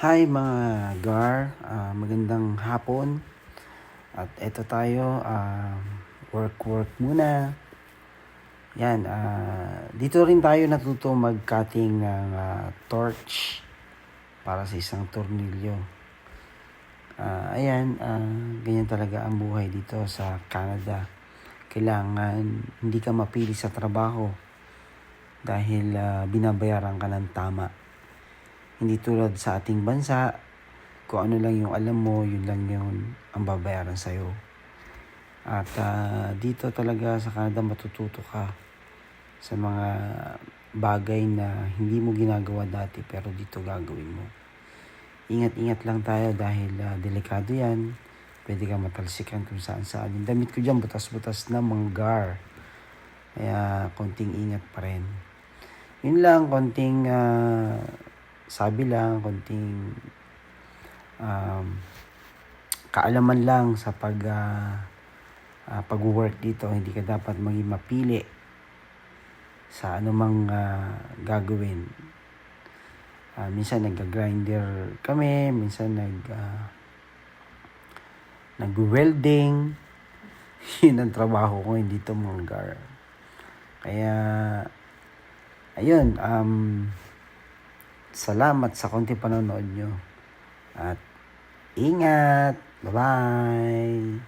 Hi mga GAR, magandang hapon. At eto tayo, work muna. Yan, dito rin tayo natuto mag-cutting ng torch para sa isang tornilyo. Ganyan talaga ang buhay dito sa Canada. Kailangan hindi ka mapili sa trabaho dahil binabayaran ka ng tama. Hindi tulad sa ating bansa, kung ano lang yung alam mo, yun lang yun ang babayaran sa'yo. At dito talaga sa Canada matututo ka sa mga bagay na hindi mo ginagawa dati pero dito gagawin mo. Ingat-ingat lang tayo dahil delikado yan. Pwede ka matalsikan kung saan-saan. Yung damit ko dyan, butas-butas na manggar. Kaya konting ingat pa rin. Yun lang, konting sabi lang, konting kaalaman lang sa pag-work dito. Hindi ka dapat maging mapili sa anumang gagawin. Minsan nag-grinder kami, minsan nag-welding. Yun ang trabaho ko, hindi to manggar. Kaya ayun, salamat sa konti panonood nyo. At ingat. Bye-bye.